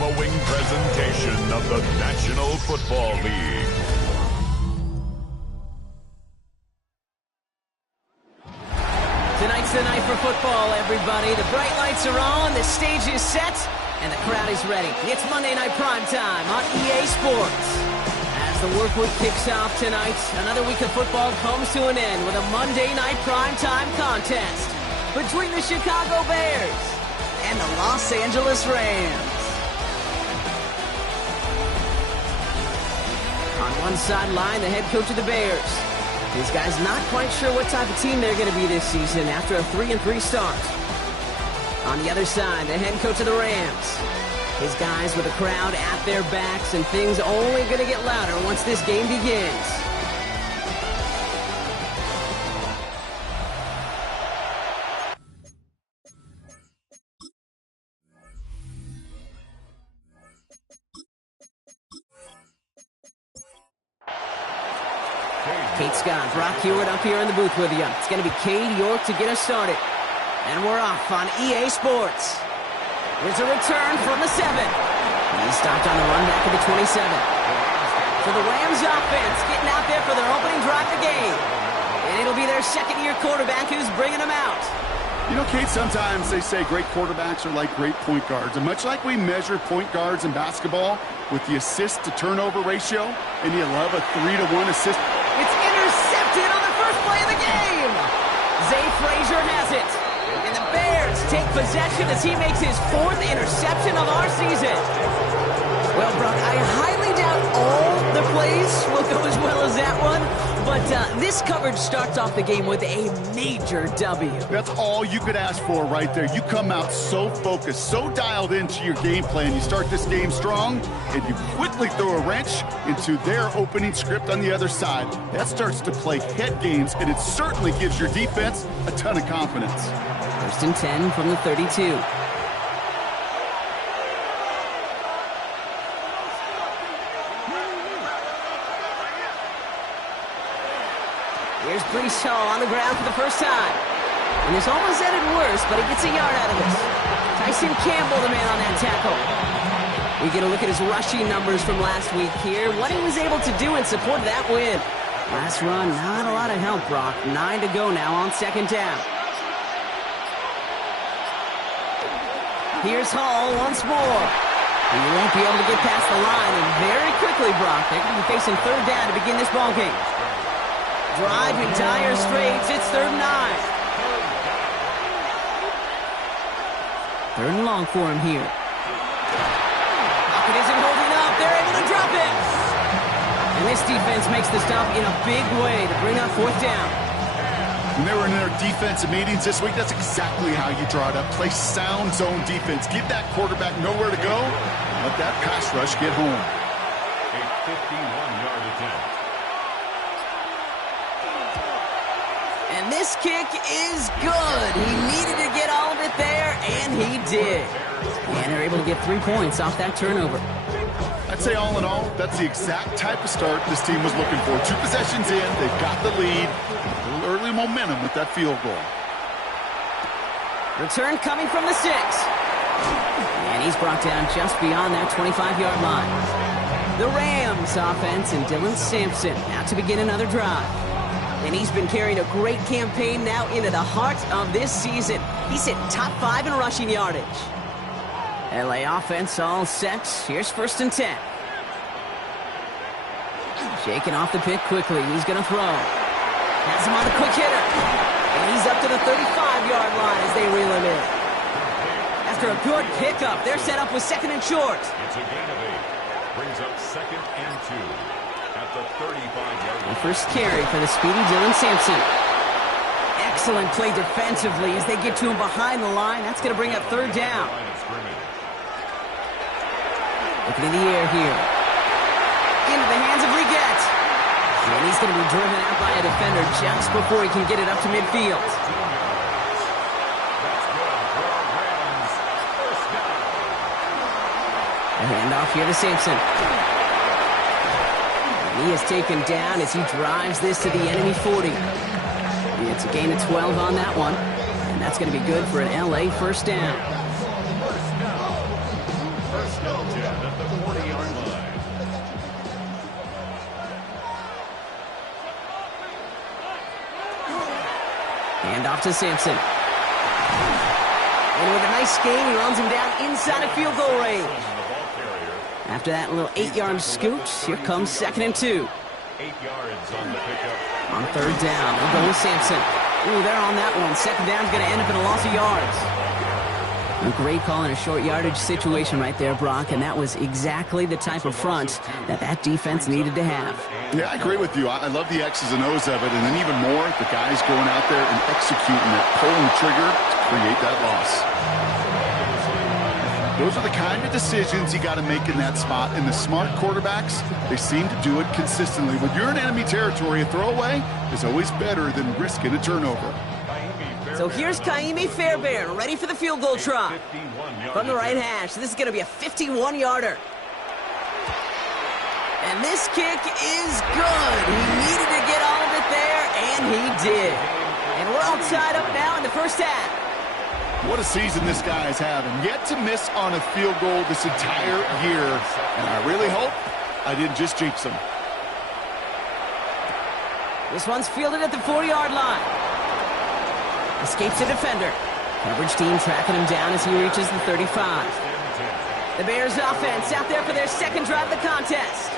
mind-blowing presentation of the National Football League. Tonight's the night for football, everybody. The bright lights are on, the stage is set, and the crowd is ready. It's Monday Night Primetime on EA Sports. As the work week kicks off tonight, another week of football comes to an end with a Monday Night Primetime contest between the Chicago Bears and the Los Angeles Rams. On one sideline, the head coach of the Bears. These guys not quite sure what type of team they're going to be this season after a 3-3 start. On the other side, the head coach of the Rams. His guys with the crowd at their backs, and things only going to get louder once this game begins. Kate Scott, Brock Hewitt up here in the booth with you. It's going to be Cade York to get us started. And we're off on EA Sports. Here's a return from the 7. He's stopped on the run back to the 27. So the Rams offense getting out there for their opening drive of the game. And it'll be their second-year quarterback who's bringing them out. You know, Kate, sometimes they say great quarterbacks are like great point guards. And much like we measure point guards in basketball with the assist-to-turnover ratio, and you love a 3-to-1 assist. It's intercepted on the first play of the game. Zay Frazier has it. And the Bears take possession as he makes his 4th interception of our season. Well, Brock, I highly doubt all the plays will go as well as that one. But this coverage starts off the game with a major W. That's all you could ask for right there. You come out so focused, so dialed into your game plan. You start this game strong, and you quickly throw a wrench into their opening script on the other side. That starts to play head games, and it certainly gives your defense a ton of confidence. 1st and 10 from the 32. Here's Brees Hall on the ground for the first time. And this almost ended worse, but he gets a yard out of this. Tyson Campbell, the man on that tackle. We get a look at his rushing numbers from last week here. What he was able to do in support of that win. Last run, not a lot of help, Brock. 9 to go now on 2nd down. Here's Hall once more. He won't be able to get past the line, and very quickly, Brock, they're going to be facing 3rd down to begin this ball game. Driving Dire Straits, it's 3rd and 9. 3rd and long for him here. Pocket isn't holding up, they're able to drop it. And this defense makes the stop in a big way to bring up 4th down. When they were in their defensive meetings this week, that's exactly how you draw it up. Play sound zone defense. Give that quarterback nowhere to go. Let that pass rush get home. A 51-yard attempt. And this kick is good. He needed to get all of it there, and he did. And they're able to get 3 points off that turnover. I'd say all in all, that's the exact type of start this team was looking for. 2 possessions in, they've got the lead. A little early momentum with that field goal. Return coming from the 6. And he's brought down just beyond that 25-yard line. The Rams offense and Dylan Sampson out to begin another drive. And he's been carrying a great campaign now into the heart of this season. He's hit top 5 in rushing yardage. LA offense all set. Here's 1st and 10. Shaking off the pick quickly. He's going to throw. Has him on the quick hitter. And he's up to the 35-yard line as they reel him in. After a good pickup, they're set up with 2nd and short. It's a gain of 8. Brings up 2nd and 2. At the 35-yard line. First carry for the speedy Dylan Sampson. Excellent play defensively as they get to him behind the line. That's going to bring up 3rd down. Looking in the air here. Into the hands of Leggett. And he's going to be driven out by a defender just before he can get it up to midfield. A handoff here to Sampson. And he is taken down as he drives this to the enemy 40. It's a gain of 12 on that one. And that's going to be good for an LA 1st down. First down 10 at the 40-yard line. Hand off to Sampson. And with a nice gain, he runs him down inside of field goal range. After that little 8-yard scoot, here comes 2nd and 2. 8 yards on the pickup. On 3rd down, they'll go with Sampson. Ooh, they're on that one. 2nd down's going to end up in a loss of yards. A great call in a short yardage situation right there, Brock, and that was exactly the type of front that defense needed to have. Yeah, I agree with you. I love the X's and O's of it, and then even more, the guys going out there and executing it, pulling the trigger to create that loss. Those are the kind of decisions you got to make in that spot, and the smart quarterbacks, they seem to do it consistently. When you're in enemy territory, a throwaway is always better than risking a turnover. So here's Kaimi Fairbairn, ready for the field goal try. From the right hash, this is going to be a 51-yarder. And this kick is good. He needed to get all of it there, and he did. And we're all tied up now in the first half. What a season this guy is having. Yet to miss on a field goal this entire year. And I really hope I didn't just jinx him. This one's fielded at the 40-yard line. Escapes a defender. Coverage team tracking him down as he reaches the 35. The Bears offense out there for their second drive of the contest.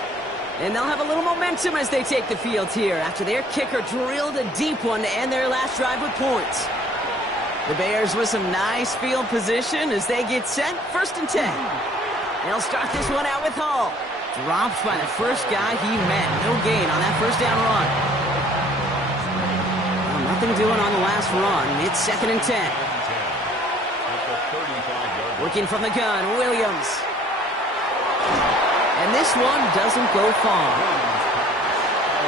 And they'll have a little momentum as they take the field here after their kicker drilled a deep one to end their last drive with points. The Bears with some nice field position as they get set. 1st and 10. They'll start this one out with Hall. Dropped by the first guy he met. No gain on that first down run. Well, nothing doing on the last run. It's 2nd and 10. Working from the gun, Williams. And this one doesn't go far.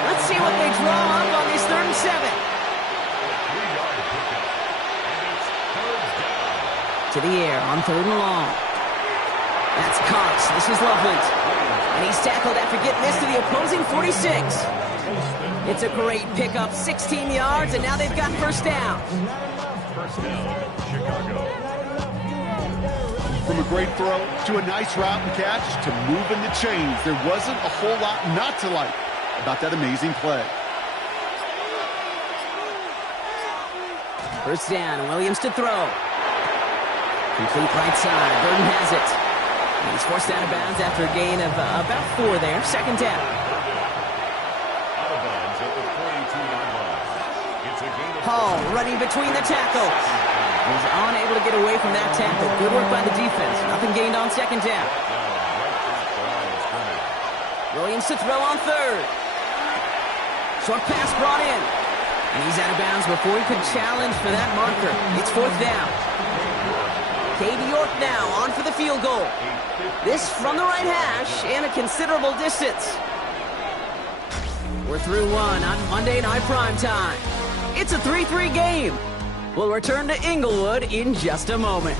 Let's see what they draw up on this 3rd and 7. To the air on 3rd and long. That's Cox. This is Loveland. And he's tackled after getting this to the opposing 46. It's a great pickup, 16 yards, and now they've got first down. First down, Chicago. From a great throw to a nice route and catch to moving the chains, there wasn't a whole lot not to like about that amazing play. First down, Williams to throw. Complete right side. Burton has it. And he's forced out of bounds after a gain of about 4 there. 2nd down. Out of bounds at the 42-yard line. It's a gain of Hall running between the tackles. He's unable to get away from that tackle. Good work by the defense. Nothing gained on 2nd down. Williams to throw on 3rd. Short pass brought in. And he's out of bounds before he could challenge for that marker. It's 4th down. Katie York now on for the field goal. This from the right hash and a considerable distance. We're through one on Monday Night Primetime. It's a 3-3 game. We'll return to Inglewood in just a moment.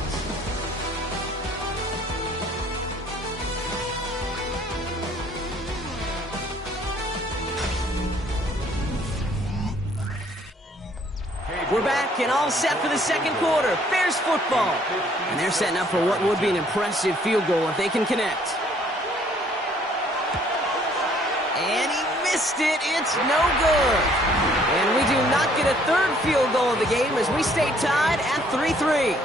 We're back and all set for the second quarter. Bears football. And they're setting up for what would be an impressive field goal if they can connect. And he missed it. It's no good. And we do not get a 3rd field goal of the game as we stay tied at 3-3.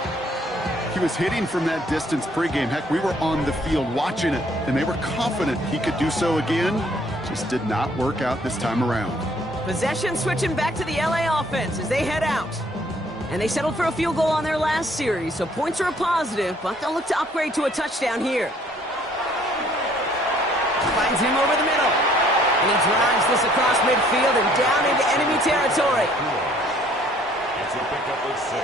He was hitting from that distance pregame. Heck, we were on the field watching it, and they were confident he could do so again. Just did not work out this time around. Possession switching back to the LA offense as they head out. And they settled for a field goal on their last series, so points are a positive, but they'll look to upgrade to a touchdown here. Finds him over the middle. And he drives this across midfield and down into enemy territory. It's a pickup of 6.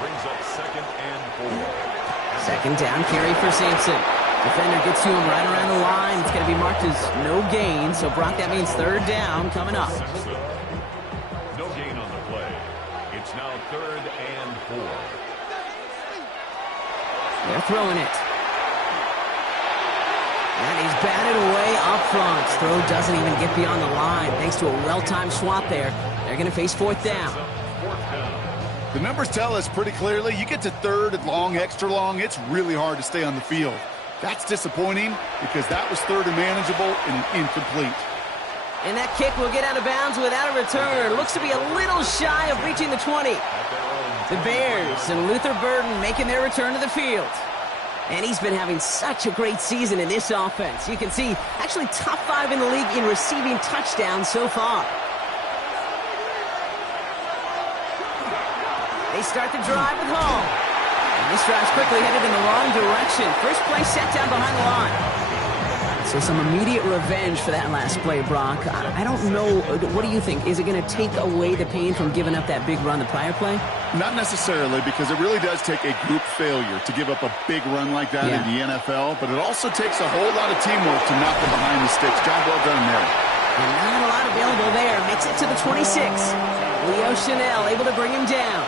Brings up 2nd and 4. 2nd down carry for Sampson. Defender gets to him right around the line. It's going to be marked as no gain. So, Brock, that means 3rd down coming up. No gain on the play. It's now 3rd and 4. They're throwing it. And he's batted away up front. Throw doesn't even get beyond the line. Thanks to a well-timed swat there. They're going to face 4th down. The numbers tell us pretty clearly, you get to 3rd and long, extra long, it's really hard to stay on the field. That's disappointing because that was third and manageable and incomplete. And that kick will get out of bounds without a return. Looks to be a little shy of reaching the 20. The Bears and Luther Burden making their return to the field. And he's been having such a great season in this offense. You can see, actually top 5 in the league in receiving touchdowns so far. They start the drive with Hall. And this drive's quickly headed in the wrong direction. First play set down behind the line. So some immediate revenge for that last play, Brock. I don't know. What do you think? Is it going to take away the pain from giving up that big run the prior play? Not necessarily, because it really does take a group failure to give up a big run like that in the NFL, but it also takes a whole lot of teamwork to knock them behind the sticks. Job well done there. And not a lot available there. Makes it to the 26. Leo Chanel able to bring him down.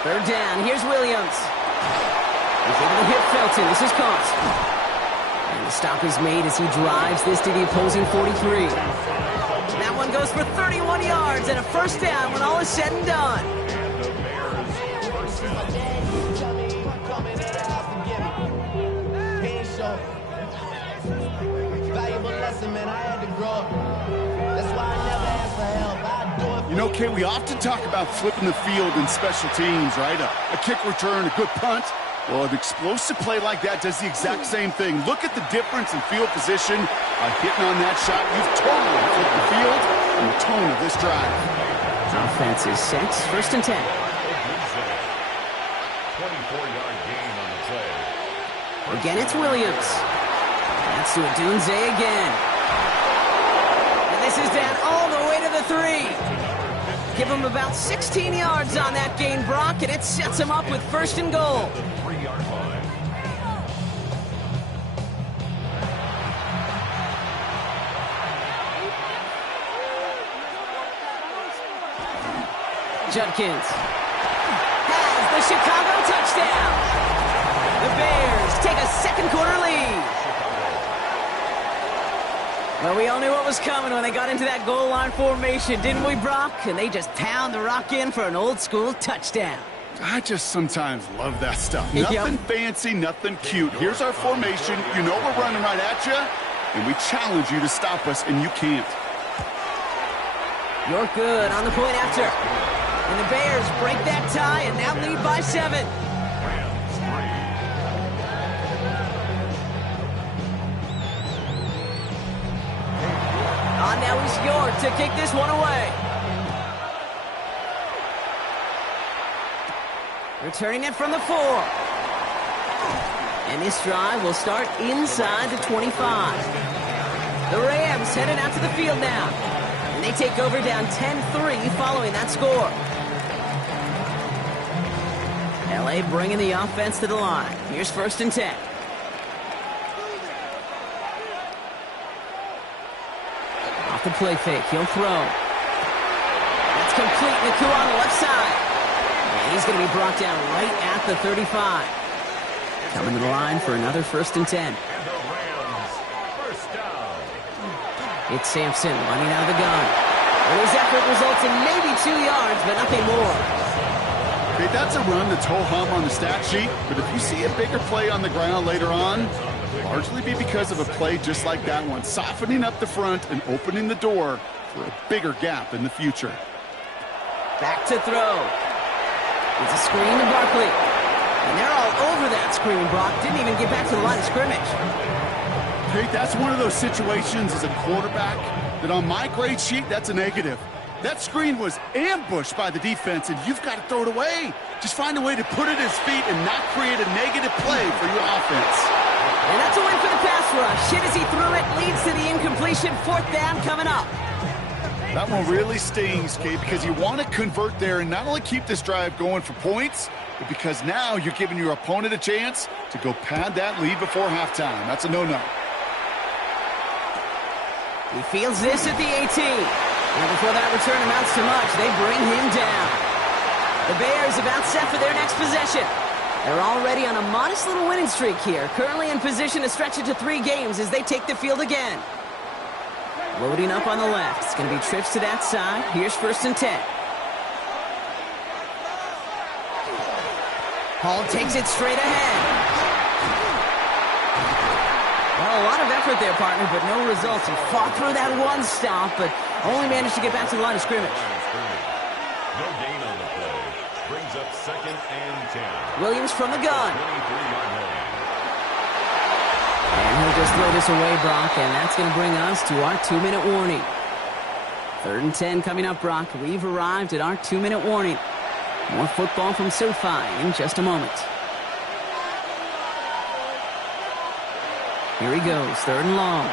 Third down. Here's Williams. He's able to hit Felton. This is caught. And the stop is made as he drives this to the opposing 43. That one goes for 31 yards and a first down when all is said and done. You know, Kay, we often talk about flipping the field in special teams, right? A kick return, a good punt. Well, an explosive play like that does the exact same thing. Look at the difference in field position by hitting on that shot. You've totally flipped the field and the tone of this drive. Offense is set. First and 10. 24-yard gain on the play. Again, it's Williams. That's to Odunze again. And this is down all the way to the 3. Give him about 16 yards on that gain, Brock, and it sets him up with first and goal. 3-yard line. Judkins has the Chicago touchdown. The Bears take a second quarter lead. Well, we all knew what was coming when they got into that goal line formation, didn't we, Brock? And they just pound the rock in for an old-school touchdown. I just sometimes love that stuff. Nothing fancy, nothing cute. Here's our formation. You know we're running right at you, and we challenge you to stop us, and you can't. You're good on the point after. And the Bears break that tie and now lead by 7. Now he's York to kick this one away. Returning it from the 4. And this drive will start inside the 25. The Rams headed out to the field now. And they take over down 10-3 following that score. LA bringing the offense to the line. Here's first and 10. Off the play fake, he'll throw. That's complete. Nakua on the left side. And he's going to be brought down right at the 35. Coming to the line for another first and 10. It's Sampson running out of the gun. And his effort results in maybe 2 yards, but nothing more. Okay, that's a run that's ho-hum on the stat sheet, but if you see a bigger play on the ground later on, largely be because of a play just like that one, softening up the front and opening the door for a bigger gap in the future. Back to throw. It's a screen to Barkley. And they're all over that screen, Brock. Didn't even get back to the line of scrimmage. Okay, that's one of those situations as a quarterback that on my grade sheet, that's a negative. That screen was ambushed by the defense, and you've got to throw it away. Just find a way to put it at his feet and not create a negative play for your offense. And that's a win for the pass rush. Hit as he threw it, leads to the incompletion. Fourth down coming up. That one really stings, Kate, because you want to convert there and not only keep this drive going for points, but because now you're giving your opponent a chance to go pad that lead before halftime. That's a no-no. He fields this at the 18. And before that return amounts to much, they bring him down. The Bears about set for their next possession. They're already on a modest little winning streak here, currently in position to stretch it to 3 games as they take the field again. Loading up on the left. It's going to be trips to that side. Here's first and 10. Hall takes it straight ahead. Well, a lot of effort there, partner, but no results. He fought through that one stop, but only managed to get back to the line of scrimmage. No gain on the play. Brings up 2nd and 10. Williams from the gun. 23-yard line. And he'll just throw this away, Brock, and that's going to bring us to our 2-minute warning. 3rd and 10 coming up, Brock. We've arrived at our 2-minute warning. More football from SoFi in just a moment. Here he goes, 3rd and long.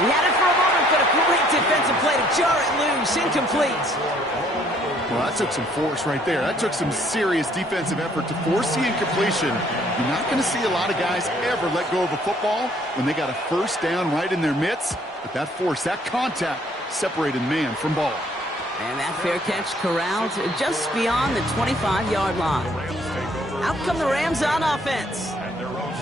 He had it for a moment, but a great defensive play to jar it loose, incomplete. Well, that took some force right there. That took some serious defensive effort to force the incompletion. You're not going to see a lot of guys ever let go of a football when they got a first down right in their midst. But that force, that contact, separated man from ball. And that fair catch corralled just beyond the 25-yard line. Out come the Rams on offense.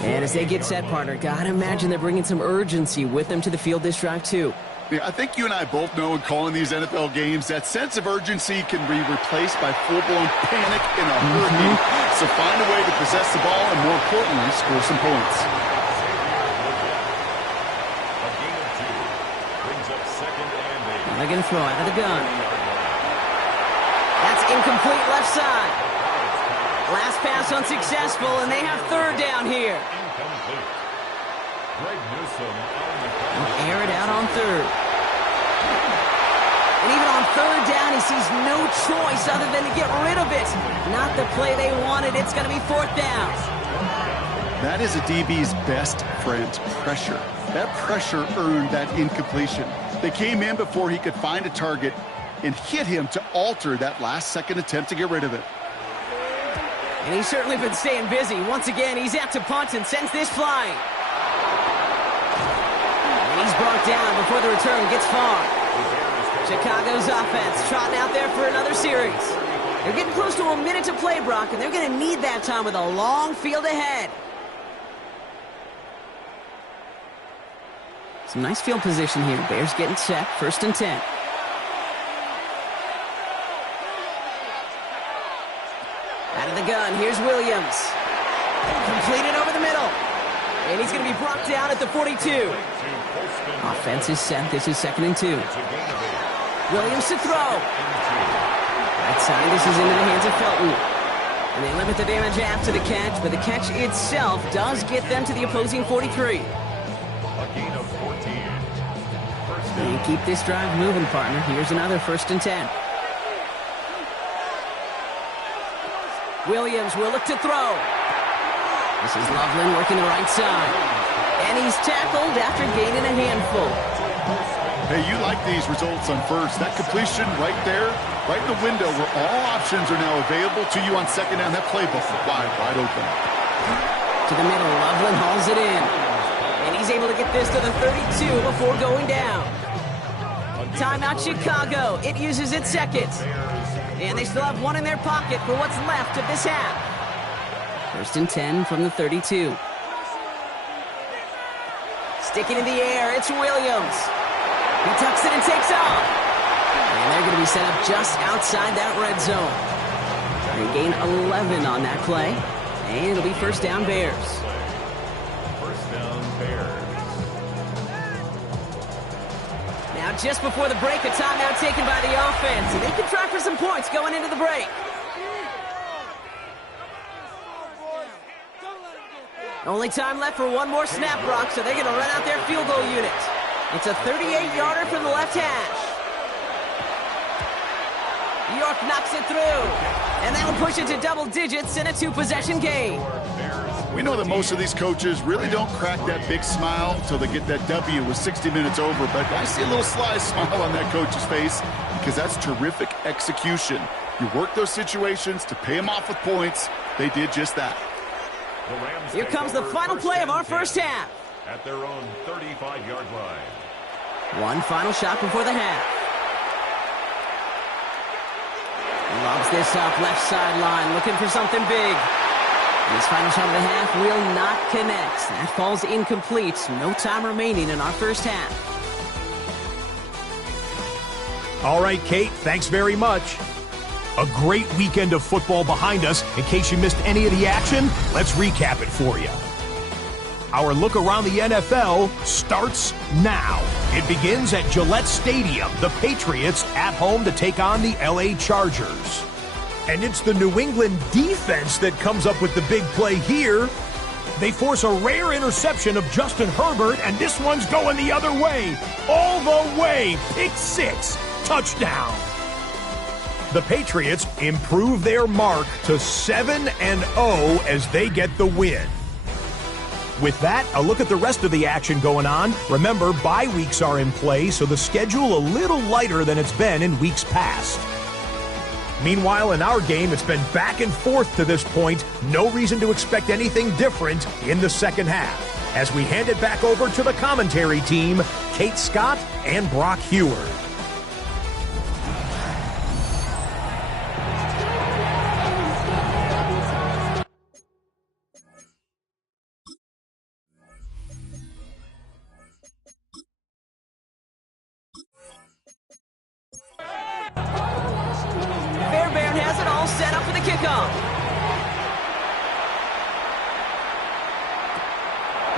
And as they get set, partner, gotta imagine they're bringing some urgency with them to the field this drive, too. Yeah, I think you and I both know in calling these NFL games that sense of urgency can be replaced by full-blown panic in a hurry. So find a way to possess the ball and, more importantly, score some points. A gain of 2. Brings up 2nd and 8. They're going to throw out of the gun. That's incomplete left side. Last pass unsuccessful, and they have 3rd down here. Incomplete. Greg Newsome on the Air it out on 3rd. And even on 3rd down, he sees no choice other than to get rid of it. Not the play they wanted. It's going to be 4th down. That is a DB's best friend, pressure. That pressure earned that incompletion. They came in before he could find a target and hit him to alter that last-second attempt to get rid of it. And he's certainly been staying busy. Once again, he's out to punt and sends this flying. And he's brought down before the return gets far. Chicago's offense trotting out there for another series. They're getting close to a minute to play, Brock, and they're going to need that time with a long field ahead. Some nice field position here. Bears getting set. 1st and 10. Out of the gun, here's Williams. Completed over the middle. And he's going to be brought down at the 42. Offense is set. This is 2nd and 2. Williams to throw. Right side, this is into the hands of Felton. And they limit the damage after the catch, but the catch itself does get them to the opposing 43. A gain of 14. And keep this drive moving, partner. Here's another 1st and 10. Williams will look to throw. This is Loveland working the right side. And he's tackled after gaining a handful. Hey, you like these results on 1st. That completion right there, right in the window where all options are now available to you on 2nd down. That playbook wide open. To the middle, Loveland hauls it in. And he's able to get this to the 32 before going down. Timeout Chicago. It uses its 2nd. And they still have 1 in their pocket for what's left of this half. 1st and 10 from the 32. Sticking in the air, it's Williams. He tucks it and takes off. And they're going to be set up just outside that red zone. They gain 11 on that play. And it'll be 1st down Bears. 1st down Bears. Now just before the break, a timeout taken by the offense. And they can try for some points going into the break. Only time left for 1 more snap, Brock, so they're going to run out their field goal unit. It's a 38-yarder from the left hash. York knocks it through. And that'll push it to double digits in a 2-possession game. We know that most of these coaches really don't crack that big smile until they get that W with 60 minutes over, but I see a little sly smile on that coach's face because that's terrific execution. You work those situations to pay them off with points. They did just that. Here comes the final play of our 1st half. At their own 35-yard line. One final shot before the half. Lobs this up left sideline, looking for something big. And his final shot of the half will not connect. That falls incomplete. No time remaining in our 1st half. All right, Kate, thanks very much. A great weekend of football behind us. In case you missed any of the action, let's recap it for you. Our look around the NFL starts now. It begins at Gillette Stadium. The Patriots at home to take on the LA Chargers. And it's the New England defense that comes up with the big play here. They force a rare interception of Justin Herbert, and this one's going the other way. All the way. Pick six. Touchdown. The Patriots improve their mark to 7-0 as they get the win. With that, a look at the rest of the action going on. Remember, bye weeks are in play, so the schedule a little lighter than it's been in weeks past. Meanwhile, in our game, it's been back and forth to this point. No reason to expect anything different in the second half. As we hand it back over to the commentary team, Kate Scott and Brock Heward.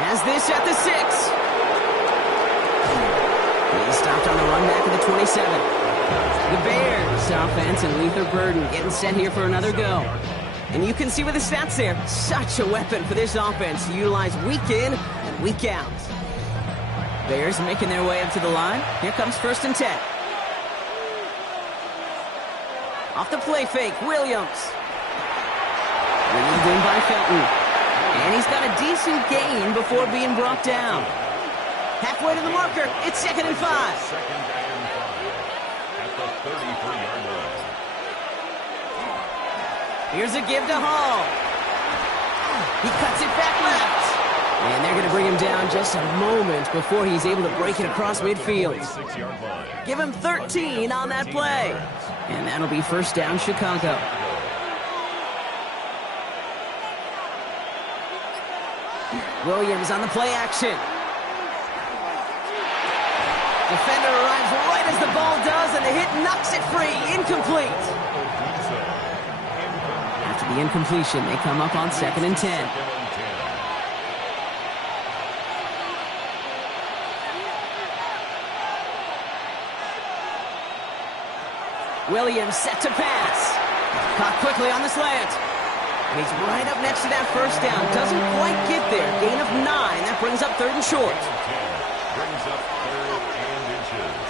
Has this at the 6. He's stopped on the run back at the 27. The Bears offense and Luther Burden getting set here for another go. And you can see with the stats there, such a weapon for this offense to utilize week in and week out. Bears making their way up to the line. Here comes 1st and 10. Off the play fake, Williams. Leaned in by Felton. And he's got a decent gain before being brought down. Halfway to the marker, it's 2nd and 5. 2nd and 5 at the 33-yard line. Here's a give to Hall. He cuts it back left. And they're going to bring him down just a moment before he's able to break it across midfield. Give him 13 on that play. And that'll be 1st down, Chicago. Williams on the play action. Defender arrives right as the ball does, and the hit knocks it free. Incomplete. After the incompletion, they come up on 2nd and 10. Williams set to pass. Caught quickly on the slant. And he's right up next to that 1st down. Doesn't quite get there. Gain of 9. That brings up 3rd and short. Brings up 3rd and inches.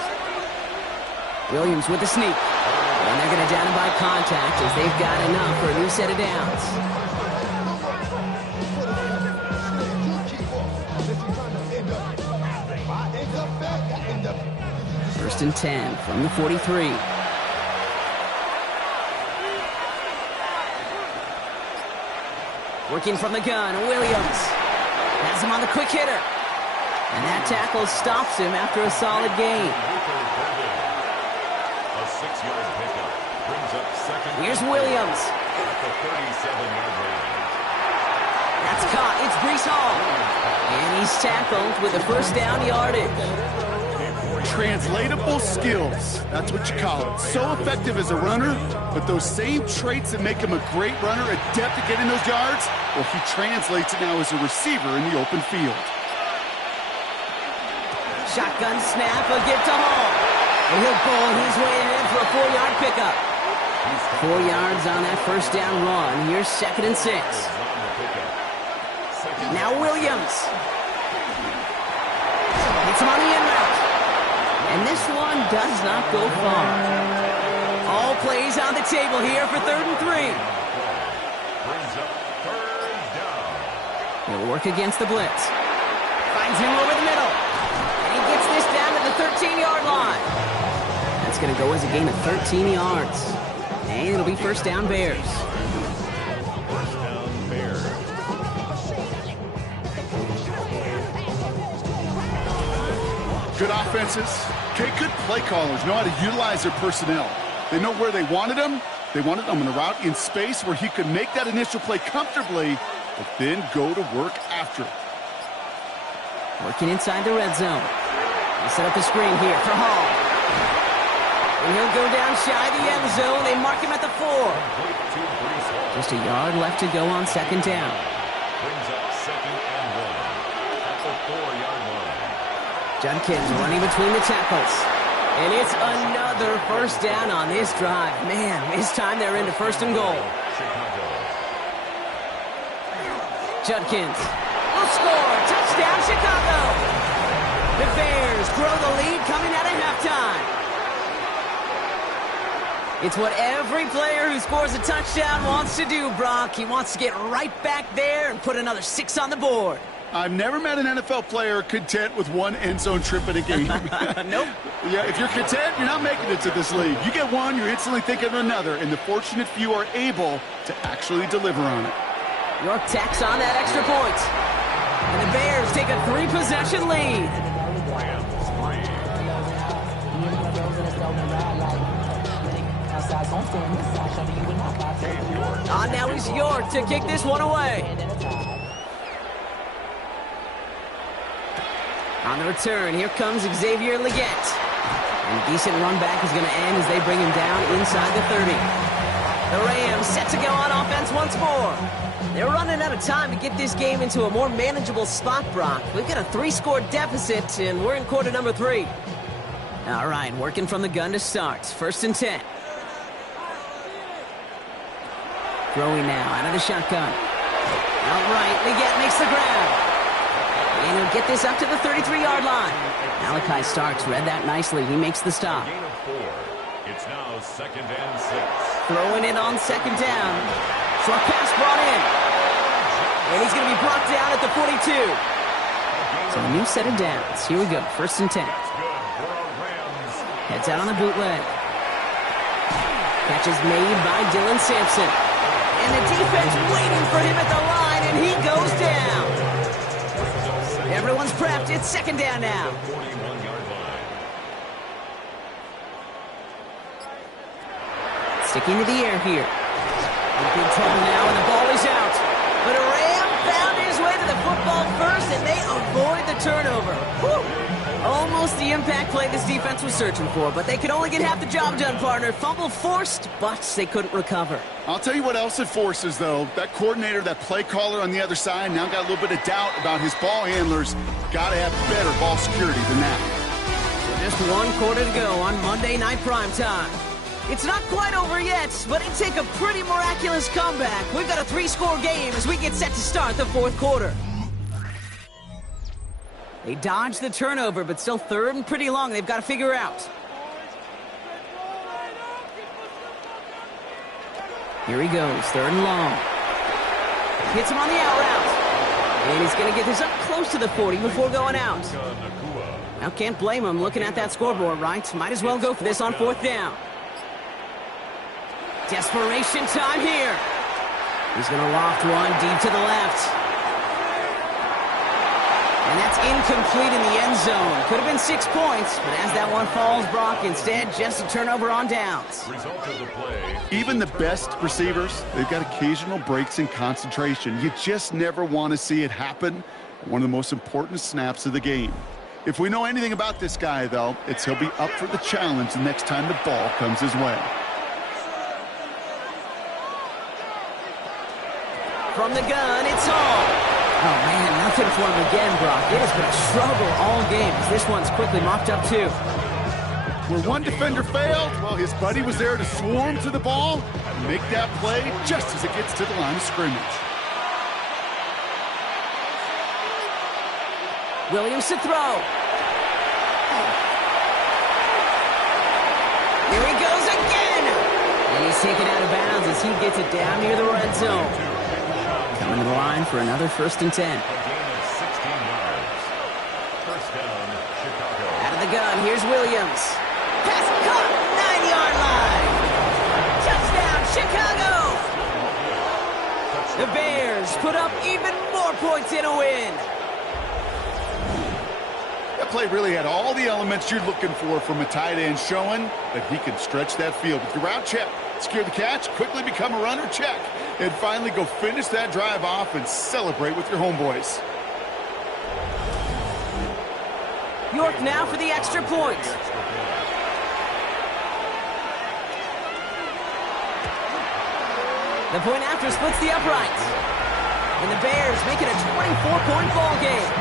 Williams with the sneak. And they're going to down him by contact as they've got enough for a new set of downs. 1st and 10 from the 43. Working from the gun, Williams has him on the quick hitter. And that tackle stops him after a solid gain. A 6-yard pickup brings up 2nd. Here's Williams. At the 37-yard line. That's caught. It's Breece Hall. And he's tackled with a 1st down yardage. Translatable skills. That's what you call it. So effective as a runner, but those same traits that make him a great runner, adept at getting those yards, well, he translates it now as a receiver in the open field. Shotgun snap, a give to Hall. And he'll bowl his way ahead for a 4-yard pickup. 4 yards on that 1st down run. Here's 2nd and 6. Now Williams. Hits him on the in route. And this one does not go far. All plays on the table here for 3rd and 3. Brings up 3rd down. He'll work against the blitz. Finds him over the middle. And he gets this down to the 13-yard line. That's going to go as a gain of 13 yards. And it'll be 1st down Bears. 1st down Bears. Good offenses. Okay, good play callers know how to utilize their personnel. They know where they wanted him. They wanted him on a route in space where he could make that initial play comfortably, but then go to work after it. Working inside the red zone. They set up the screen here for Hall. And he'll go down shy of the end zone. They mark him at the 4. Just a yard left to go on second down. Brings up second and 1 at the 4-yard line. Judkins running between the tackles. And it's another first down on this drive. Man, this time they're into first and goal. Chicago. Judkins will score. Touchdown, Chicago. The Bears grow the lead coming out of halftime. It's what every player who scores a touchdown wants to do, Brock. He wants to get right back there and put another 6 on the board. I've never met an NFL player content with one end zone trip in a game. Nope. Yeah, if you're content, you're not making it to this league. You get one, you're instantly thinking of another, and the fortunate few are able to actually deliver on it. York tacks on that extra point. And the Bears take a 3-possession lead. Now is York to kick this one away. On the return, here comes Xavier Leggett. And a decent run back is going to end as they bring him down inside the 30. The Rams set to go on offense once more. They're running out of time to get this game into a more manageable spot, Brock. We've got a 3-score deficit, and we're in quarter number 3. All right, working from the gun to start. First and 10. Throwing now out of the shotgun. Outright, Leggett makes the grab. And he'll get this up to the 33-yard line. Malachi Starks read that nicely. He makes the stop. Gain of 4. It's now second and 6. Throwing it on second down. Short pass brought in. And he's going to be brought down at the 42. So a new set of downs. Here we go. First and 10. Heads out on the bootleg. Catch is made by Dylan Sampson. And the defense waiting for him at the line, and he goes down. Everyone's prepped. It's second down now. 41-yard line. Sticking to the air here. In big trouble now, and the ball is out. But Ram found his way to the football first, and they avoid the turnover. Whew. Almost the impact play this defense was searching for, but they could only get half the job done, partner. Fumble forced, but they couldn't recover. I'll tell you what else it forces, though. That coordinator, that play caller on the other side, now got a little bit of doubt about his ball handlers. Got to have better ball security than that. So just 1 quarter to go on Monday Night Primetime. It's not quite over yet, but it'd take a pretty miraculous comeback. We've got a 3-score game as we get set to start the 4th quarter. They dodged the turnover, but still third and pretty long. They've got to figure out. Here he goes, third and long. Hits him on the out route. And he's going to get this up close to the 40 before going out. Now, can't blame him looking at that scoreboard, right? Might as well go for this on 4th down. Desperation time here. He's going to loft one deep to the left. And that's incomplete in the end zone. Could have been 6 points, but as that one falls, Brock, instead, just a turnover on downs. Result of the play. Even the best receivers, they've got occasional breaks in concentration. You just never want to see it happen. One of the most important snaps of the game. If we know anything about this guy, though, it's he'll be up for the challenge the next time the ball comes his way. From the gun, it's all. Oh, man, nothing for him again, Brock. It has been a struggle all game as this one's quickly mopped up, too. Where one defender failed, well, his buddy was there to swarm to the ball and make that play just as it gets to the line of scrimmage. Williams to throw. Here he goes again. And he's taken out of bounds as he gets it down near the red zone. Coming to the line for another first and 10. A gain of 16 yards. First down, Chicago. Out of the gun, here's Williams. Pass caught, 9-yard line. Touchdown, Chicago. The Bears put up even more points in a win. That play really had all the elements you're looking for from a tight end, showing that he can stretch that field with your route check, secure the catch, quickly become a runner check, and finally go finish that drive off and celebrate with your homeboys. York now for the extra point. The point after splits the uprights. And the Bears make it a 24-point ball game.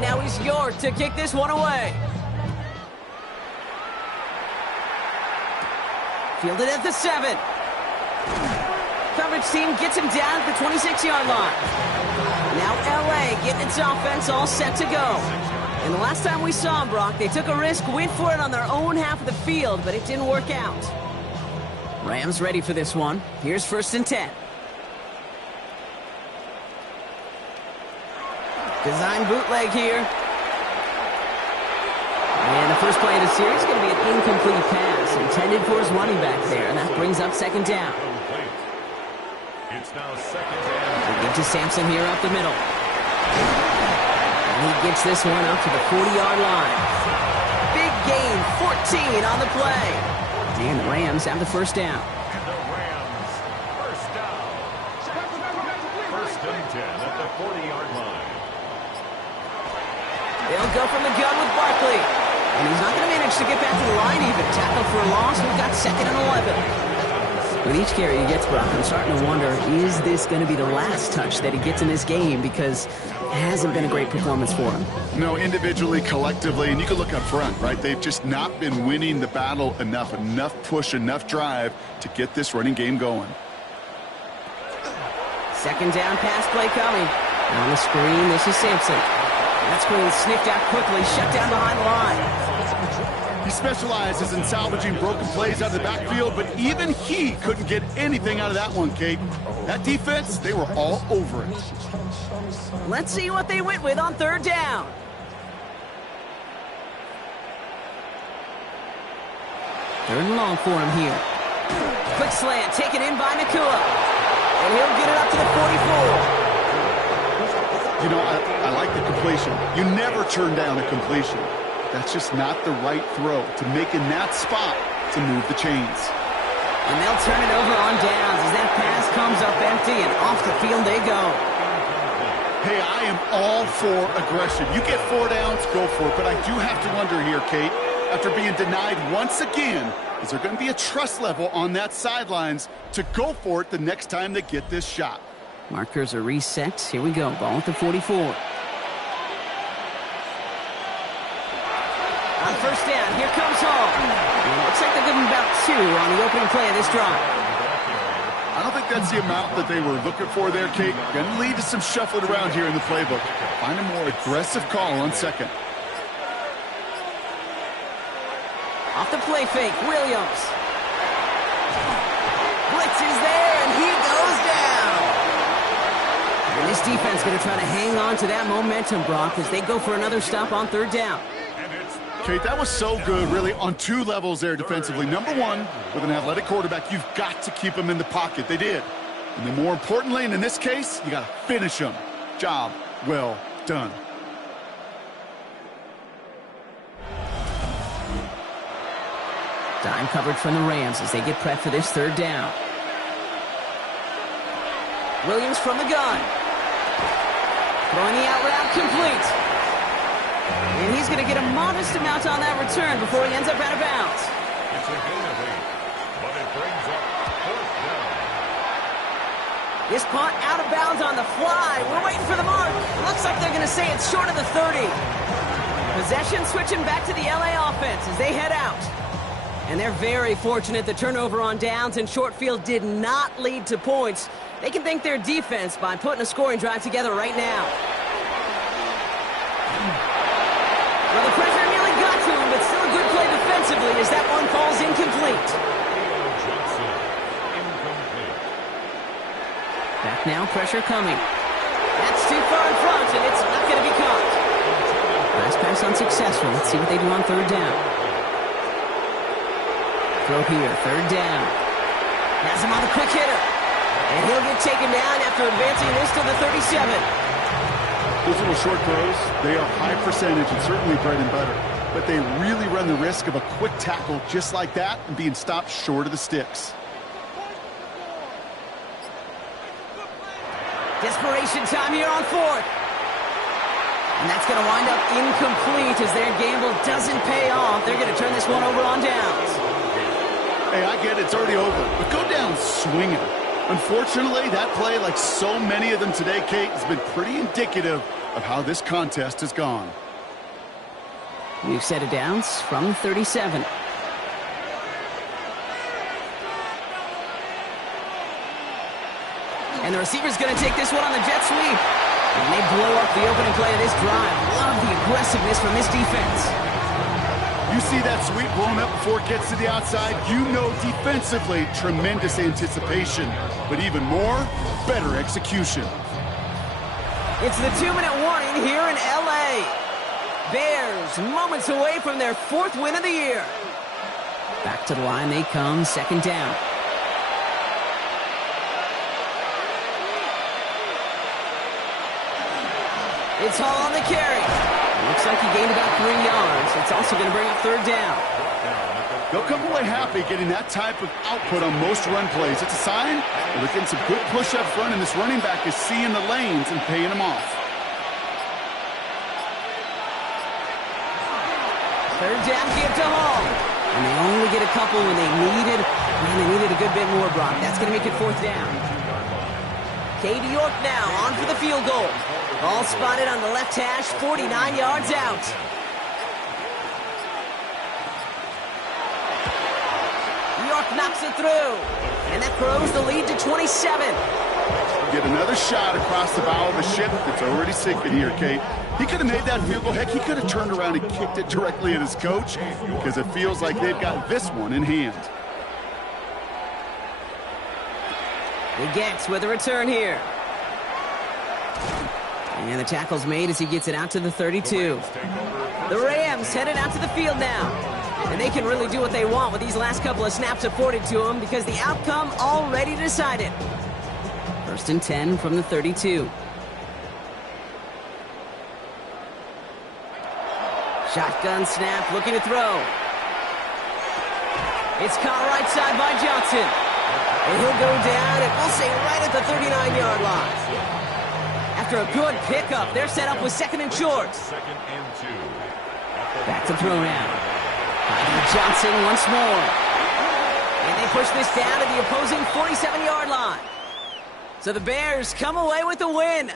Now he's York to kick this one away. Fielded at the 7. Coverage team gets him down at the 26-yard line. Now LA getting its offense all set to go. And the last time we saw them, Brock, they took a risk, went for it on their own half of the field, but it didn't work out. Rams ready for this one. Here's 1st and 10. Design bootleg here. And the first play of the series is going to be an incomplete pass intended for his running back there, and that brings up 2nd down. It's now 2nd down. We get to Sampson here up the middle. And he gets this one up to the 40-yard line. Big gain, 14 on the play. And the Rams have the 1st down. And the Rams, 1st down. 1st and 10 at the 40-yard line. They'll go from the gun with Barkley. And he's not going to manage to get back to the line even. Tackled for a loss. We've got 2nd and 11. With each carry he gets, Brock, I'm starting to wonder, is this going to be the last touch that he gets in this game? Because it hasn't been a great performance for him. No, individually, collectively, and you can look up front, right? They've just not been winning the battle enough push, enough drive to get this running game going. 2nd down pass play coming. On the screen, this is Sampson. That screen sniffed out quickly, shut down behind the line. He specializes in salvaging broken plays out of the backfield, but even he couldn't get anything out of that one, Kate. That defense, they were all over it. Let's see what they went with on 3rd down. Third and long for him here. Quick slant, taken in by Nakua. And he'll get it up to the 44. You know, I like the completion. You never turn down a completion. That's just not the right throw to make in that spot to move the chains. And they'll turn it over on downs as that pass comes up empty and off the field they go. Hey, I am all for aggression. You get 4 downs, go for it. But I do have to wonder here, Kate, after being denied once again, is there going to be a trust level on that sidelines to go for it the next time they get this shot? Markers are reset. Here we go. Ball at the 44. On 1st down, here comes Hall. And it looks like they're giving about 2 on the opening play of this drive. I don't think that's the amount that they were looking for there, Kate. Going to lead to some shuffling around here in the playbook. Find a more aggressive call on 2nd. Off the play fake, Williams. Blitz is there, and he goes down. And this defense going to try to hang on to that momentum, Brock, as they go for another stop on 3rd down. Kate, that was so good, really, on 2 levels there defensively. Number one, with an athletic quarterback, you've got to keep him in the pocket. They did. And then more importantly, and in this case, you got to finish him. Job well done. Dime coverage from the Rams as they get prepped for this 3rd down. Williams from the gun. Throwing the out route complete. And he's going to get a modest amount on that return before he ends up out of bounds. It's a gain of 8, but it brings up 4th down. This punt out of bounds on the fly. We're waiting for the mark. Looks like they're going to say it's short of the 30. Possession switching back to the LA offense as they head out. And they're very fortunate the turnover on downs and short field did not lead to points. They can thank their defense by putting a scoring drive together right now. Well, the pressure nearly got to him, but still a good play defensively as that one falls incomplete. Back now, pressure coming. That's too far in front, and it's not going to be caught. Last pass unsuccessful. Let's see what they do on 3rd down. Throw here, 3rd down. Has him on the quick hitter. And he'll get taken down after advancing this to the 37. Those little short throws, they are high percentage and certainly bread and butter. But they really run the risk of a quick tackle just like that and being stopped short of the sticks. Desperation time here on 4th. And that's going to wind up incomplete because their gamble doesn't pay off. They're going to turn this one over on downs. Hey, I get it. It's already over. But go down swinging. Unfortunately, that play, like so many of them today, Kate, has been pretty indicative of how this contest has gone. New set of downs from 37. And the receiver's going to take this one on the jet sweep. And they blow up the opening play of this drive. Love the aggressiveness from this defense. You see that sweep blown up before it gets to the outside, you know defensively, tremendous anticipation. But even more, better execution. It's the 2-minute warning here in L.A. Bears moments away from their 4th win of the year. Back to the line they come, 2nd down. It's Hall on the carry. Looks like he gained about 3 yards. It's also going to bring up 3rd down. They'll come away happy getting that type of output on most run plays. It's a sign that they're getting some good push up front, and this running back is seeing the lanes and paying them off. 3rd down give to Hall. And they only get a couple when they needed a good bit more, Brock. That's going to make it 4th down. Katie York now on for the field goal. Ball spotted on the left hash, 49 yards out. York knocks it through. And that grows the lead to 27. Get another shot across the bow of a ship that's already sinking here, Kate. He could have made that field goal. Heck, he could have turned around and kicked it directly at his coach because it feels like they've got this one in hand. He gets with a return here. And the tackle's made as he gets it out to the 32. The Rams headed out to the field now. And they can really do what they want with these last couple of snaps afforded to them because the outcome already decided. 1st and 10 from the 32. Shotgun snap, looking to throw. It's caught right side by Johnson. And he'll go down, and we'll say right at the 39-yard line. After a good pickup, they're set up with 2nd and short. Back to throw now. Johnson once more. And they push this down to the opposing 47-yard line. So the Bears come away with the win.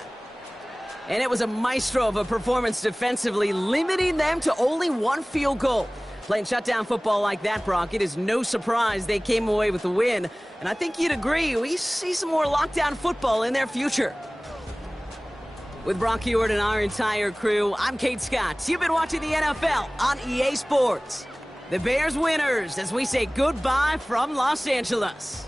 And it was a maestro of a performance defensively, limiting them to only 1 field goal. Playing shutdown football like that, Brock, it is no surprise they came away with the win. And I think you'd agree, we see some more lockdown football in their future. With Brock Ewart and our entire crew, I'm Kate Scott. You've been watching the NFL on EA Sports. The Bears winners as we say goodbye from Los Angeles.